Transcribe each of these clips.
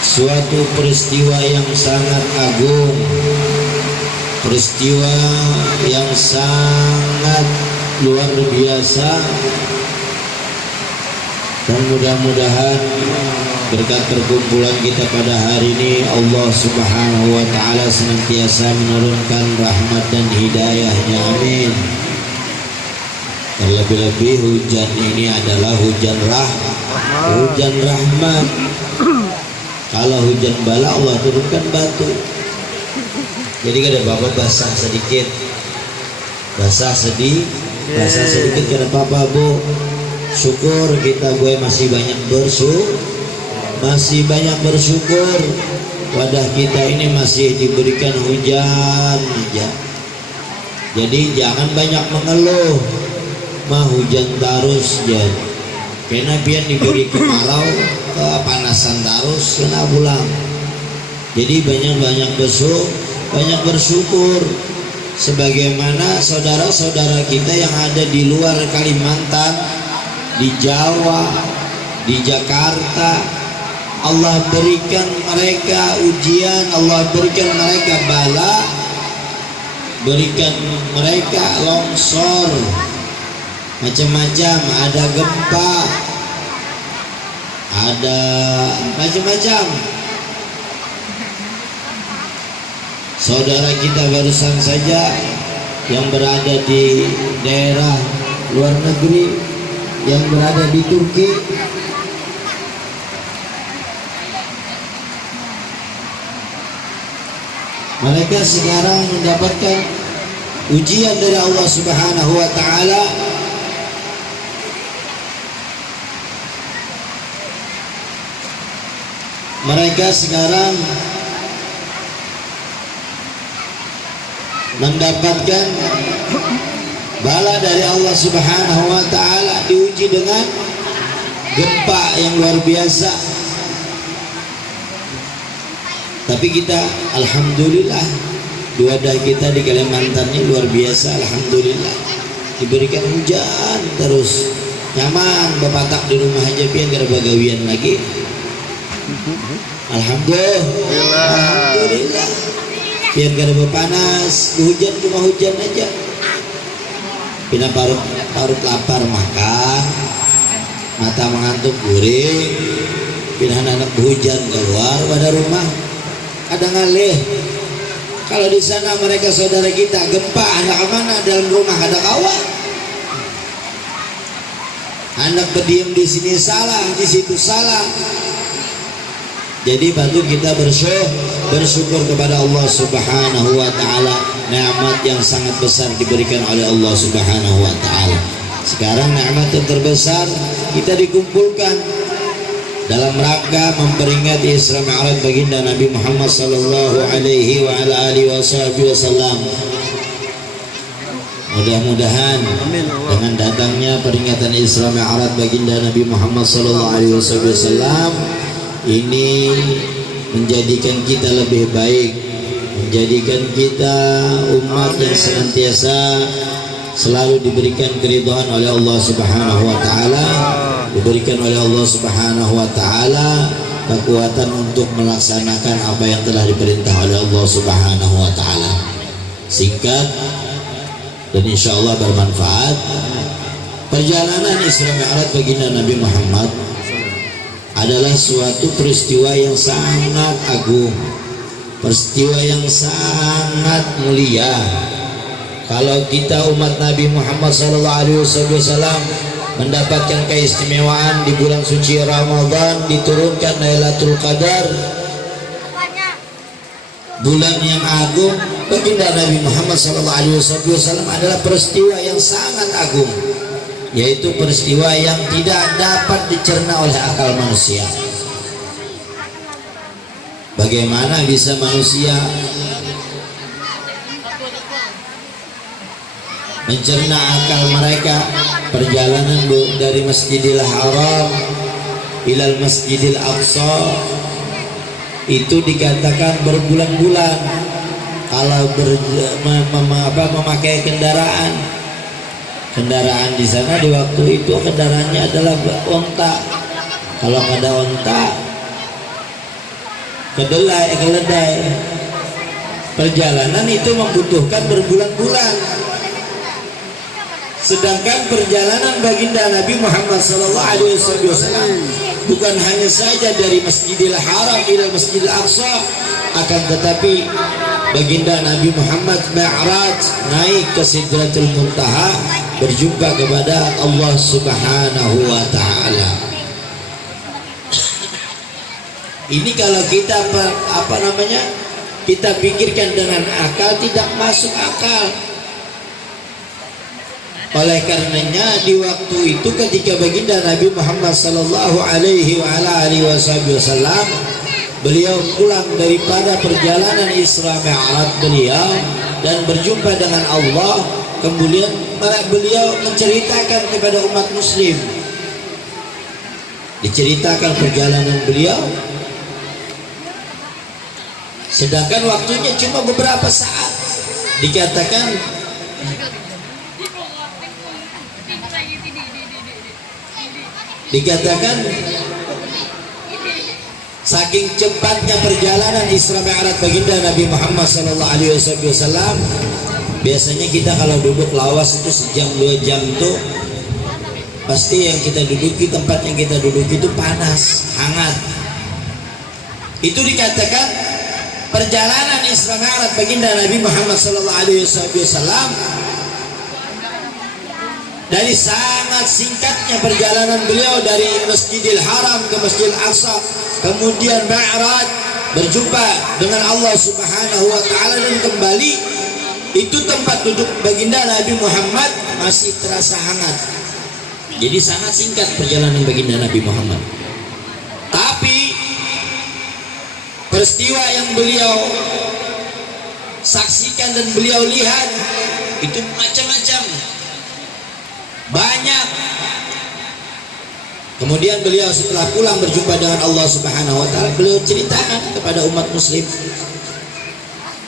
suatu peristiwa yang sangat agung, peristiwa yang sangat luar biasa, dan mudah-mudahan berkat perkumpulan kita pada hari ini Allah Subhanahu wa Ta'ala senantiasa menurunkan rahmat dan hidayahnya, amin. Terlebih-lebih hujan ini adalah hujan rahmat. Kalau hujan bala Allah turunkan batu. Jadi kada apa-apa basah sedikit kada apa-apa, Bu. Syukur kita, gue masih banyak bersyukur. Wadah kita ini masih diberikan hujan aja. Jadi jangan banyak mengeluh, mah hujan terus jadi. Karena pian diberi kemarau, kepanasan terus kena pulang. Jadi banyak bersyukur. Sebagaimana saudara-saudara kita yang ada di luar Kalimantan, di Jawa, di Jakarta, Allah berikan mereka ujian, Allah berikan mereka bala, berikan mereka longsor, macam-macam, ada gempa, ada macam-macam. Saudara kita barusan saja yang berada di daerah luar negeri, yang berada di Turki, mereka sekarang mendapatkan ujian dari Allah Subhanahu wa Ta'ala. Mereka sekarang mendapatkan bala dari Allah Subhanahu wa Ta'ala, diuji dengan gempa yang luar biasa. Tapi kita alhamdulillah, di wadah kita di Kalimantan ini luar biasa, alhamdulillah diberikan hujan terus, nyaman bepatak di rumah aja, pian gara bagawian lagi. Alhamdulillah biar gak ada panas, hujan cuma hujan aja. Pina parut lapar makan, mata mengantuk gurih, pina anak hujan keluar pada rumah, ada ngalih. Kalau di sana mereka saudara kita gempa, anak mana dalam rumah ada kawan, anak berdiam di sini salah, di situ salah. Jadi patut kita bersyukur kepada Allah Subhanahu wa Ta'ala, nikmat yang sangat besar diberikan oleh Allah Subhanahu wa Ta'ala. Sekarang nikmat yang terbesar kita dikumpulkan dalam rangka memperingati Isra Mi'raj baginda Nabi Muhammad sallallahu alaihi wa ala alihi wasallam. Mudah-mudahan dengan datangnya peringatan Isra Mi'raj baginda Nabi Muhammad sallallahu alaihi wasallam ini menjadikan kita lebih baik, menjadikan kita umat yang senantiasa selalu diberikan keridhaan oleh Allah Subhanahu wa Ta'ala, diberikan oleh Allah Subhanahu wa Ta'ala kekuatan untuk melaksanakan apa yang telah diperintah oleh Allah Subhanahu wa Ta'ala. Singkat dan insya Allah bermanfaat, perjalanan Isra Mi'raj baginda Nabi Muhammad adalah suatu peristiwa yang sangat agung, peristiwa yang sangat mulia. Kalau kita umat Nabi Muhammad SAW mendapatkan keistimewaan di bulan suci Ramadan, diturunkan Lailatul Qadar, bulan yang agung, baginda Nabi Muhammad SAW adalah peristiwa yang sangat agung, yaitu peristiwa yang tidak dapat dicerna oleh akal manusia. Bagaimana bisa manusia mencerna akal mereka? Perjalanan dari Masjidil Haram ilal Masjidil Aqsa itu dikatakan berbulan-bulan. Kalau memakai kendaraan di sana di waktu itu kendaraannya adalah onta. Kalau ada onta keledai. Perjalanan itu membutuhkan berbulan-bulan. Sedangkan perjalanan baginda Nabi Muhammad SAW bukan hanya saja dari Masjidil Haram ila Masjidil Aqsa, akan tetapi baginda Nabi Muhammad Mi'raj, naik ke Sidratul Muntaha, berjumpa kepada Allah Subhanahu wa taala. Ini kalau kita kita pikirkan dengan akal, tidak masuk akal. Oleh karenanya di waktu itu ketika baginda Nabi Muhammad sallallahu alaihi wasallam beliau pulang daripada perjalanan Isra Mi'raj beliau dan berjumpa dengan Allah, kemudian beliau menceritakan kepada umat muslim, diceritakan perjalanan beliau, sedangkan waktunya cuma beberapa saat. Dikatakan saking cepatnya perjalanan Isra Mi'raj baginda Nabi Muhammad SAW. Biasanya kita kalau duduk lawas itu sejam 2 jam tuh pasti yang kita duduki, tempat yang kita duduki itu panas, hangat. Itu dikatakan perjalanan Isra Mi'raj baginda Nabi Muhammad SAW dari sangat singkatnya perjalanan beliau dari Masjidil Haram ke Masjidil Aqsa, kemudian Mi'raj, berjumpa dengan Allah Subhanahu wa taala dan kembali, itu tempat duduk baginda Nabi Muhammad masih terasa hangat. Jadi sangat singkat perjalanan baginda Nabi Muhammad. Tapi peristiwa yang beliau saksikan dan beliau lihat itu macam-macam, banyak. Kemudian beliau setelah pulang berjumpa dengan Allah Subhanahu wa taala, beliau ceritakan kepada umat muslim,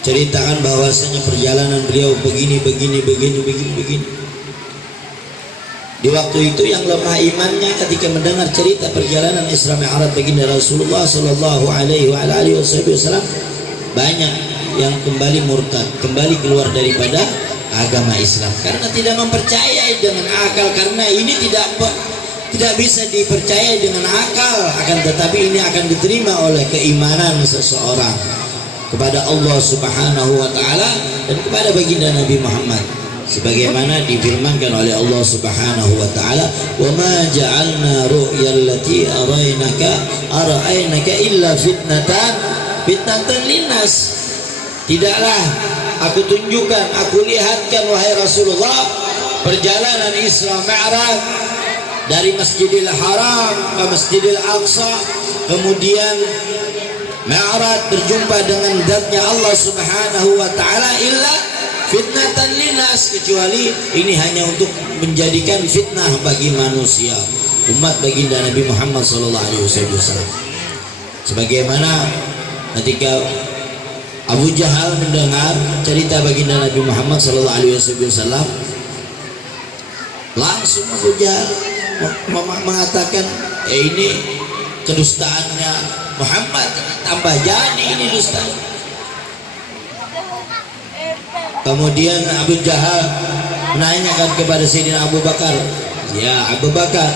ceritakan bahwasanya perjalanan beliau begini. Di waktu itu yang lemah imannya ketika mendengar cerita perjalanan Isra Mi'raj baginda Rasulullah sallallahu alaihi wasallam, banyak yang kembali murtad, kembali keluar daripada agama Islam karena tidak mempercayai dengan akal, karena ini tidak bisa dipercayai dengan akal, akan tetapi ini akan diterima oleh keimanan seseorang kepada Allah Subhanahu wa taala dan kepada baginda Nabi Muhammad, sebagaimana difirmankan oleh Allah Subhanahu wa taala, "Wa ma ja'alna ru'yallati araynaka illa fitnatan linnas." Tidaklah aku tunjukkan, aku lihatkan wahai Rasulullah perjalanan Isra Mi'raj dari Masjidil Haram ke Masjidil Aqsa, kemudian Mi'raj berjumpa dengan zatnya Allah Subhanahu wa taala, illa fitnatan linnas, kecuali ini hanya untuk menjadikan fitnah bagi manusia, umat baginda Nabi Muhammad SAW. Sebagaimana ketika Abu Jahal mendengar cerita baginda Nabi Muhammad SAW, langsung Abu Jahal mengatakan, ini kedustaannya Muhammad, tambah jadi ini dusta. Kemudian Abu Jahal menanyakan kepada Sayyidina Abu Bakar, "Ya Abu Bakar,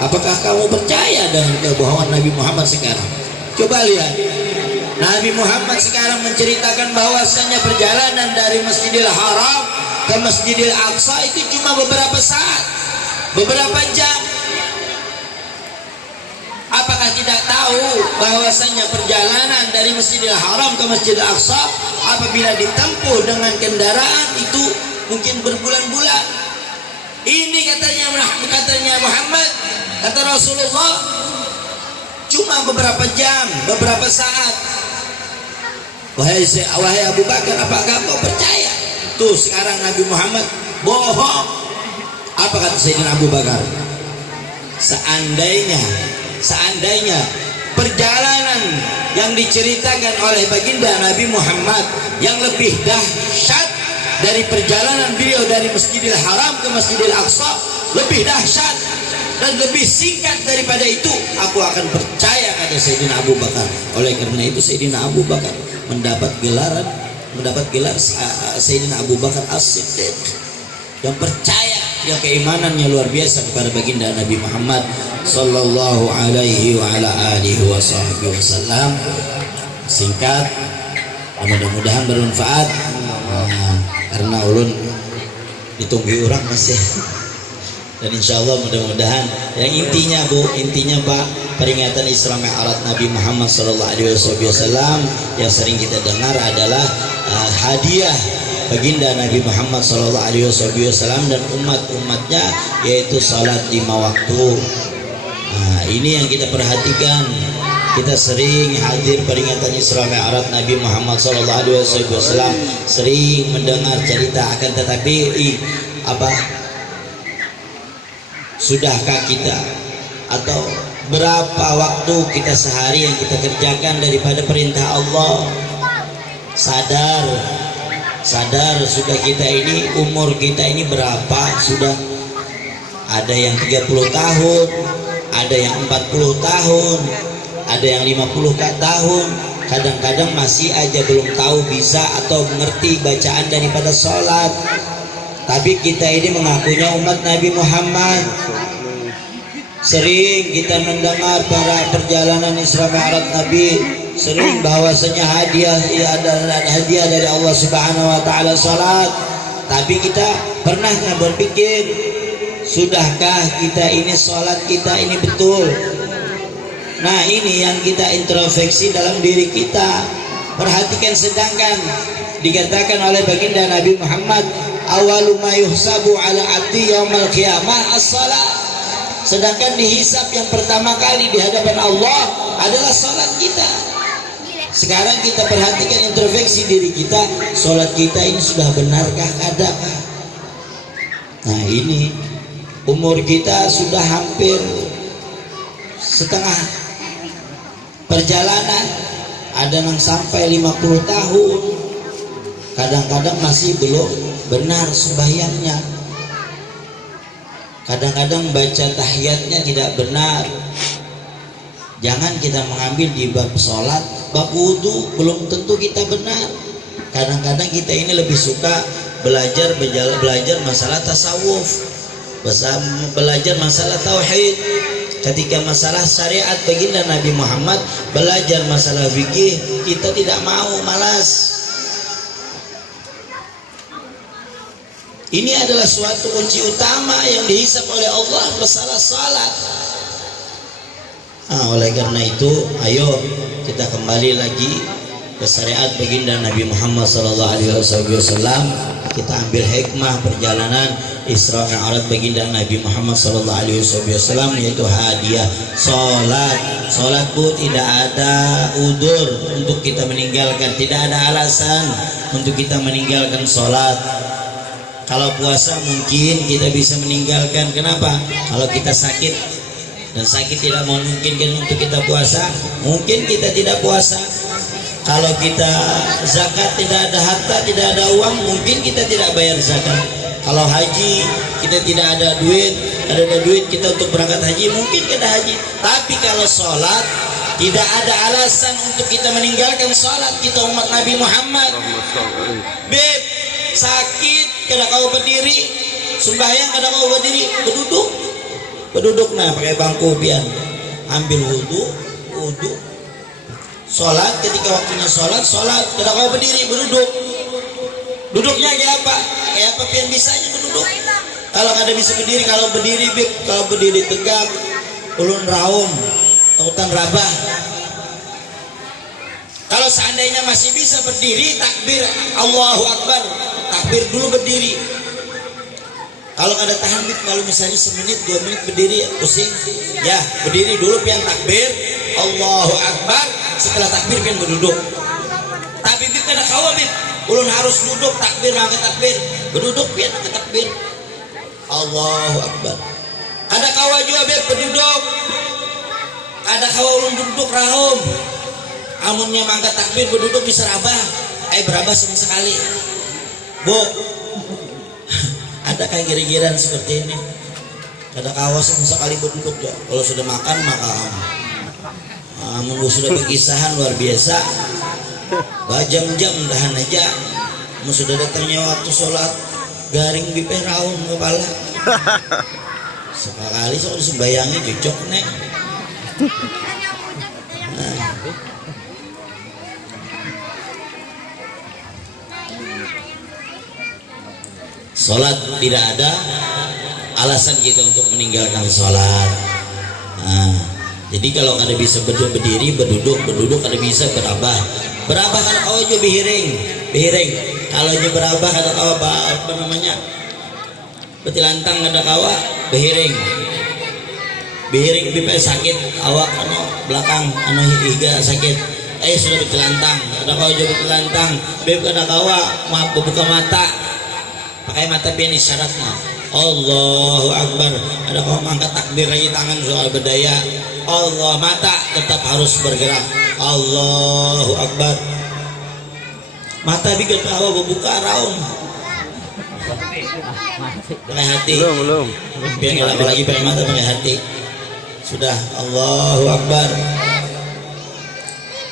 apakah kamu percaya dengan kebohongan Nabi Muhammad sekarang?" Coba lihat, Nabi Muhammad sekarang menceritakan bahwasanya perjalanan dari Masjidil Haram ke Masjidil Aqsa itu cuma beberapa saat, beberapa jam. Apakah tidak tahu bahwasanya perjalanan dari Masjidil Haram ke Masjidil Aqsa apabila ditempuh dengan kendaraan itu mungkin berbulan-bulan? Ini katanya Muhammad, kata Rasulullah, cuma beberapa jam, beberapa saat. Wahai Abu Bakar, apakah kau percaya? Tuh sekarang Nabi Muhammad bohong. Apa kata Sayyidina Abu Bakar? Seandainya perjalanan yang diceritakan oleh baginda Nabi Muhammad yang lebih dahsyat dari perjalanan beliau dari Masjidil Haram ke Masjidil Aqsa, lebih dahsyat, dan lebih singkat daripada itu aku akan percaya, kata Sayyidina Abu Bakar. Oleh karena itu Sayyidina Abu Bakar mendapat gelar Sayyidina Abu Bakar As-Siddiq, yang percaya, yang keimanannya luar biasa kepada baginda Nabi Muhammad sallallahu alaihi wa ala alihi wasallam. Singkat, mudah-mudahan bermanfaat. Karena ulun ditunggu orang masih, dan insya Allah mudah-mudahan yang intinya Pak, peringatan Isra Mi'raj Nabi Muhammad sallallahu alaihi wasallam yang sering kita dengar adalah hadiah baginda Nabi Muhammad sallallahu alaihi wasallam dan umat-umatnya, yaitu salat 5 waktu. Ini yang kita perhatikan. Kita sering hadir peringatan Isra Mi'raj Nabi Muhammad sallallahu alaihi wasallam, sering mendengar cerita, akan tetapi sudahkah kita, atau berapa waktu kita sehari yang kita kerjakan daripada perintah Allah? Sadar sudah kita ini, umur kita ini berapa sudah? Ada yang 30 tahun, ada yang 40 tahun, ada yang 50 tahun. Kadang-kadang masih aja belum tahu bisa atau mengerti bacaan daripada sholat. Tapi kita ini mengakunya umat Nabi Muhammad. Sering kita mendengar para perjalanan Isra Mi'raj Nabi, sering bahwasanya hadiah dari Allah Subhanahu wa taala salat. Tapi kita pernah nggak berpikir, sudahkah kita ini salat kita ini betul? Nah, ini yang kita introspeksi dalam diri kita. Perhatikan, sedangkan dikatakan oleh baginda Nabi Muhammad, awalu ma yuhsabu ala abdi yaumal qiyamah as-salat. Sedangkan dihisab yang pertama kali di hadapan Allah adalah salat kita. Sekarang kita perhatikan introspeksi diri kita, salat kita ini sudah benarkah, adakah? Nah, ini umur kita sudah hampir setengah perjalanan, ada yang sampai 50 tahun, kadang-kadang masih belum benar sembahyangnya, kadang-kadang baca tahiyatnya tidak benar. Jangan kita mengambil di bab sholat, bab wudhu belum tentu kita benar. Kadang-kadang kita ini lebih suka belajar masalah tasawuf, belajar masalah tauhid. Ketika masalah syariat baginda Nabi Muhammad, belajar masalah fikih, kita tidak mau, malas. Ini adalah suatu kunci utama yang dihisab oleh Allah, masalah salat. Oleh karena itu, ayo kita kembali lagi ke syariat baginda Nabi Muhammad SAW. Kita ambil hikmah perjalanan Isra Mi'raj baginda Nabi Muhammad SAW, yaitu hadiah Salat pun tidak ada udur untuk kita meninggalkan, tidak ada alasan untuk kita meninggalkan salat. Kalau puasa mungkin kita bisa meninggalkan. Kenapa? Kalau kita sakit dan sakit tidak memungkinkan untuk kita puasa, mungkin kita tidak puasa. Kalau kita zakat tidak ada harta, tidak ada uang, mungkin kita tidak bayar zakat. Kalau haji kita tidak ada duit, kita untuk berangkat haji, mungkin kita haji. Tapi kalau sholat, tidak ada alasan untuk kita meninggalkan sholat. Kita umat Nabi Muhammad. Beb, sakit kada kau berdiri, sembahyang kada kau berdiri, berduduk nah pakai bangku pian, ambil wudhu. Sholat, ketika waktunya sholat, kada kau berdiri, duduknya kayak apa pian bisanya berduduk. Kalau kada bisa berdiri, kalau berdiri tegak, ulun raum, tautan rabah. Kalau seandainya masih bisa berdiri, takbir Allahu Akbar, takbir dulu berdiri. Kalau ada tahan, kalau misalnya semenit 2 menit berdiri pusing, ya berdiri dulu pian takbir Allahu Akbar, setelah takbir pian berduduk. Tapi bib kada kawa bib, ulun harus duduk takbir angkat takbir, berduduk pian angkat takbir Allahu Akbar. Ada kawa juga bib berduduk, ada kawa ulun duduk rahum, amunnya mangkat takbir berduduk bisa rabah, berabah sekali. Bu, ada kayak giliran seperti ini. kada kawas sekali berduduk ya. Kalau sudah makan maka menunggu sudah berkisahan luar biasa, berjam-jam tahan aja. Sudah datangnya waktu sholat garing bipe raun kepala. Sekali saya sembayangi cocok nek. Sholat tidak ada alasan kita untuk meninggalkan sholat. Jadi kalau kada bisa berdiri, berduduk kada bisa berabah kada kau aja bihiring. Kalau aja berabah kada kau apa namanya betilantang kada kawa bihiring bipe sakit awak belakang higa sakit sudah betilantang kada kau aja betilantang bib kada kawa maaf buka mata pakai mata pian isyaratnya Allahu Akbar. Ada kau angkat takbir lagi tangan soal berdaya. Allah, mata tetap harus bergerak. Allahu Akbar. Mata bikin tawa buka raung. Pakai hati. Belum. Biar nggak lagi pakai mata, pakai hati. Sudah. Allahu Akbar.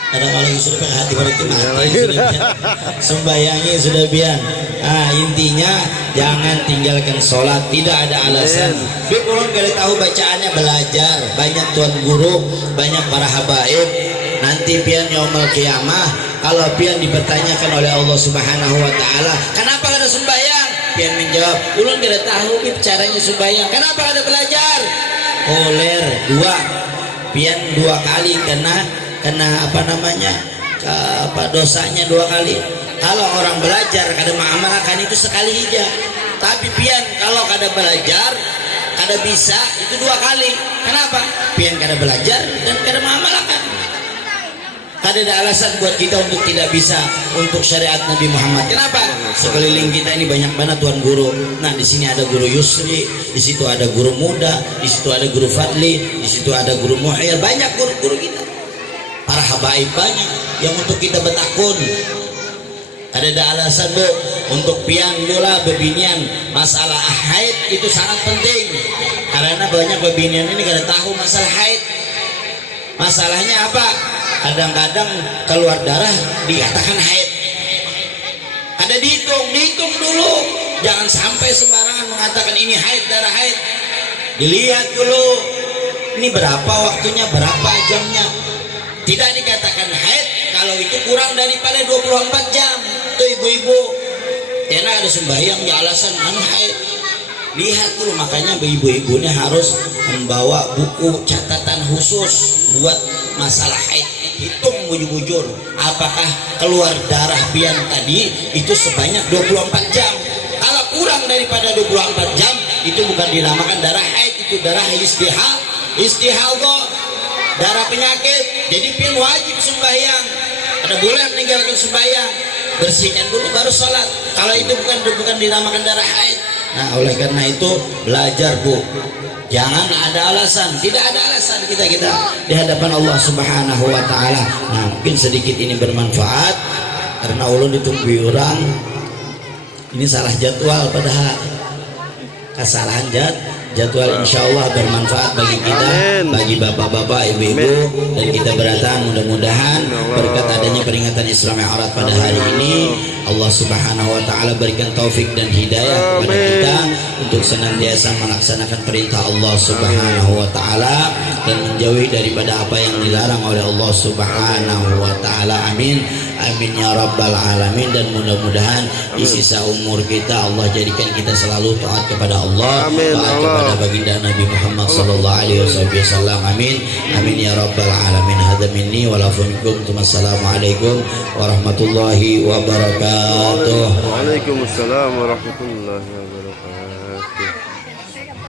Kadang kalau sudah pakai hati berarti mati sudah bian. Sembayangi sudah bian. Intinya jangan tinggalkan sholat, tidak ada alasan. Ulun kali tahu bacaannya belajar, banyak tuan guru, banyak para habaib. Nanti pian yaumul qiyamah kalau pian dipertanyakan oleh Allah Subhanahu wa taala, kenapa ada sembahyang? Pian menjawab, ulun tidak tahu caranya sembahyang. Kenapa ada belajar? Koler pian 2 kali kena apa namanya dosanya 2 kali. Kalau orang belajar kada mengamalkan itu sekali hija, tapi pian kalau kada belajar kada bisa itu 2 kali. Kenapa? Pian kada belajar dan kada mengamalkan. Kada ada alasan buat kita untuk tidak bisa untuk syariat Nabi Muhammad. Kenapa? Sekeliling kita ini banyak banget tuan guru. Nah, di sini ada guru Yusri, di situ ada guru muda, di situ ada guru Fadli, di situ ada guru Muhyir, banyak guru-guru kita. Para habaib banyak yang untuk kita bertakun. Ada alasan bu untuk pian bola bebinian masalah haid itu sangat penting karena banyak bebinian ini kada tahu masalah haid. Masalahnya apa? Kadang-kadang keluar darah dikatakan haid. Ada dihitung dulu, jangan sampai sembarangan mengatakan ini haid, darah haid. Dilihat dulu ini berapa waktunya, berapa jamnya. Tidak dikatakan haid kalau itu kurang daripada 24 jam. Tuh ibu-ibu, karena ada sembahyang di alasan haid. Lihat dulu, makanya ibu-ibu ini harus membawa buku catatan khusus buat masalah haid. Hitung bujur-bujur, apakah keluar darah pian tadi itu sebanyak 24 jam. Kalau kurang daripada 24 jam, itu bukan dinamakan darah haid, itu darah istihadah, darah penyakit. Jadi pian wajib sembahyang. Ada boleh meninggalkan sembahyang, bersihkan dulu baru sholat. Kalau itu bukan dinamakan darah haid. Nah, oleh karena itu belajar bu, jangan ada alasan, tidak ada alasan kita di hadapan Allah Subhanahu wa taala. Nah, mungkin sedikit ini bermanfaat karena ulun ditunggu orang. Ini salah jadwal padahal kesalahan jadwal, insya Allah bermanfaat bagi kita, bagi bapak-bapak, ibu-ibu, dan kita beratan mudah-mudahan berkat adanya peringatan Isra Mi'raj pada hari ini Allah Subhanahu wa taala berikan taufik dan hidayah kepada kita untuk senantiasa melaksanakan perintah Allah Subhanahu wa taala dan menjauhi daripada apa yang dilarang oleh Allah Subhanahu wa taala. Amin. Amin ya rabbal alamin. Dan mudah-mudahan di sisa umur kita Allah jadikan kita selalu taat kepada Allah, taat kepada baginda Nabi Muhammad sallallahu alaihi wasallam. Amin. Amin ya rabbal alamin. Hadza minni wa la minkum. Wassalamualaikum warahmatullahi wabarakatuh. Waalaikumsalam warahmatullahi wabarakatuh.